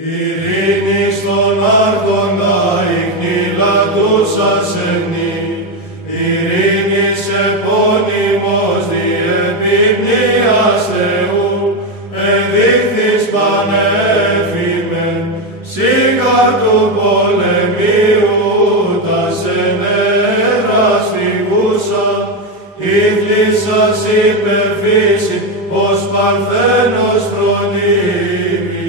Ειρήνη στον άρχοντα, ηχνήλατους ασεμνή, ειρήνης επώνυμος διεπιμνίας Θεού, εδείχθης πανέφημεν, σίγαρ του πολεμίου, τας ενέρας φυγούσα, ήθλισσας υπερφύση, ως παρθένος φρονίμη,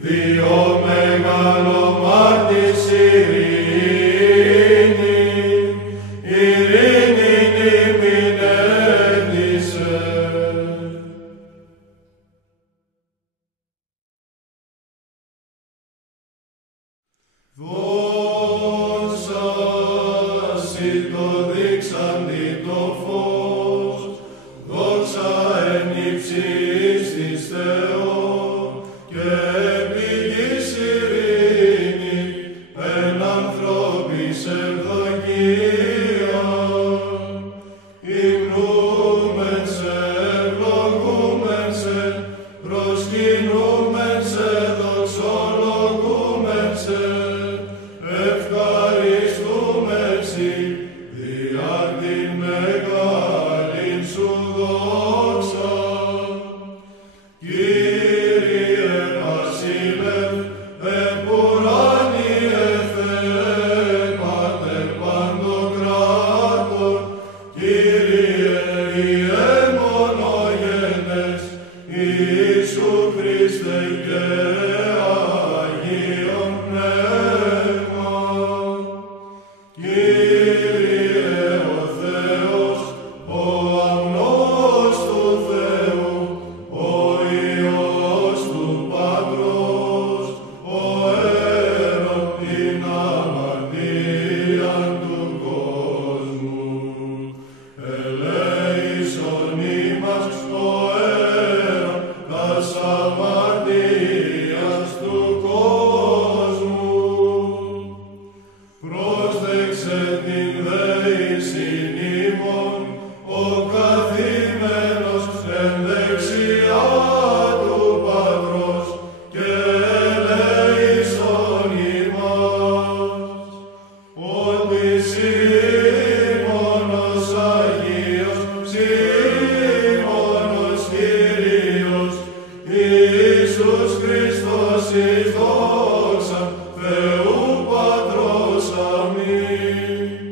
διό μεγαλομάρτης ειρήνη, ειρήνη νήμην έντισε. Δόξα σοι το δείξαντι το φως, δόξα εν υψής της Θεό, και επί γης ειρήνη, εν ανθρώπης ευδοκία. Υμνούμεν σε, ευλογούμεν σε, προσκυνούμεν σε, δοξολογούμεν σε, ευχαριστούμεν σοι, διά την μεγάλην σου δόξα. Κύριε βασιλεύ, επουράνιε Θεέ, Πάτερ παντοκράτορ, Κύριε Ιε μονογενές, Ιησού Χριστέ και Αγίον Πνεύμα. Κύριε ο Θεός, ο αμνός του Θεού, ο Υιός του Πατρός, ο έρων την αμαρτίαν του κόσμου. Ελέησον ημάς ο έρων τας αμαρτίας του κόσμου. Πρόσδεξε την δέησιν ημών, ο καθήμενος εν δεξιά του Πατρός, και ελέησον ημάς. Ότι Σίμωνος Αγίος, Σίμωνος Κύριος, Ιησούς Χριστός εις δόξαν Θεού Πατρός αμήν.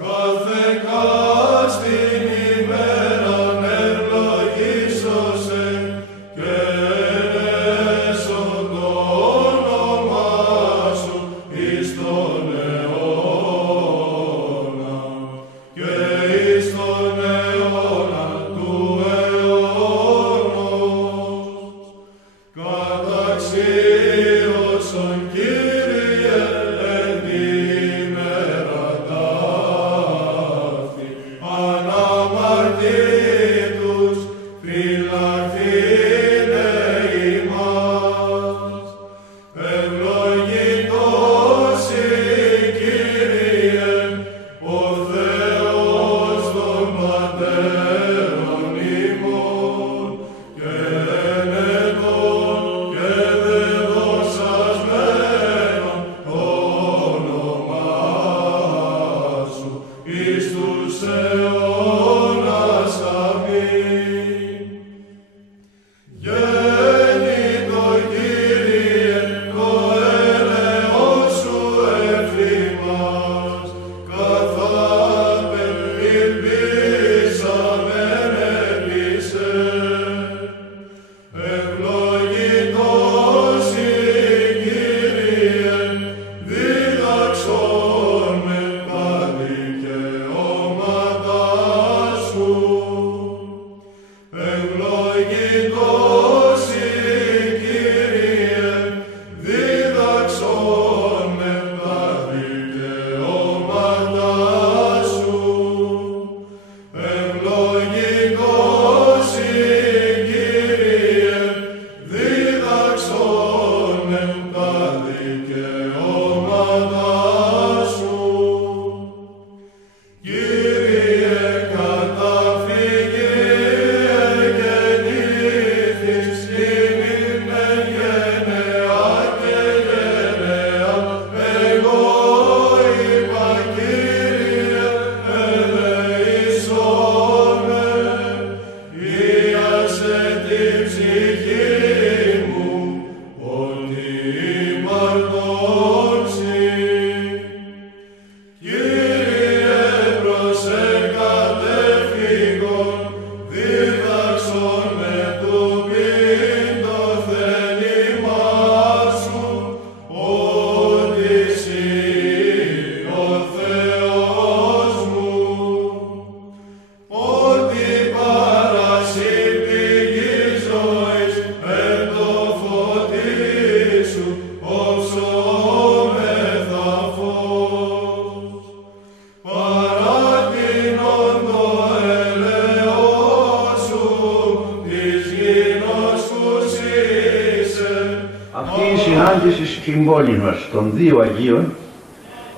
Κάθε κάστην ημέραν ευλογήσωσε, και ενέσον το όνομά σου εις τον αιώνα, και εις τον αιώνα του αιώνος. Καταξίωσον Κύριε εν τη ημέρα ταύτη, αναμαρτήτους φυλαχθήνε ημάς. Ευλογητός η Κύριε, ο Θεός των πατέρων ημών, και ενετών και δεδοξασμένον το όνομά σου εις τους αιώνας. Αμήν. Γέννητο Κύριε, το έλεος σου εφήμας, καθάπερ υλπίσαμεν ελπίσε. Ευλογητός η Κύριε, δίδαξον με τα δικαιώματα σου. Ευλογητός η Κύριε, δίδαξον με τα δικαιώματα σου. Ευλογητός η Κύριε, δίδαξον με τα δικαιώματα σου. Κύριε καταφυγή, γεννήθης ημίν εν γενναί, συμβόλη μας των δύο Αγίων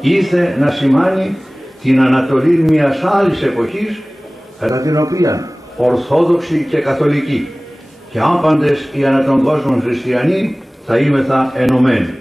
ήθε να σημάνει την ανατολή μιας άλλης εποχής, κατά την οποία Ορθόδοξοι και Καθολικοί και άπαντες οι ανά τον κόσμο χριστιανοί θα είμεθα ενωμένοι.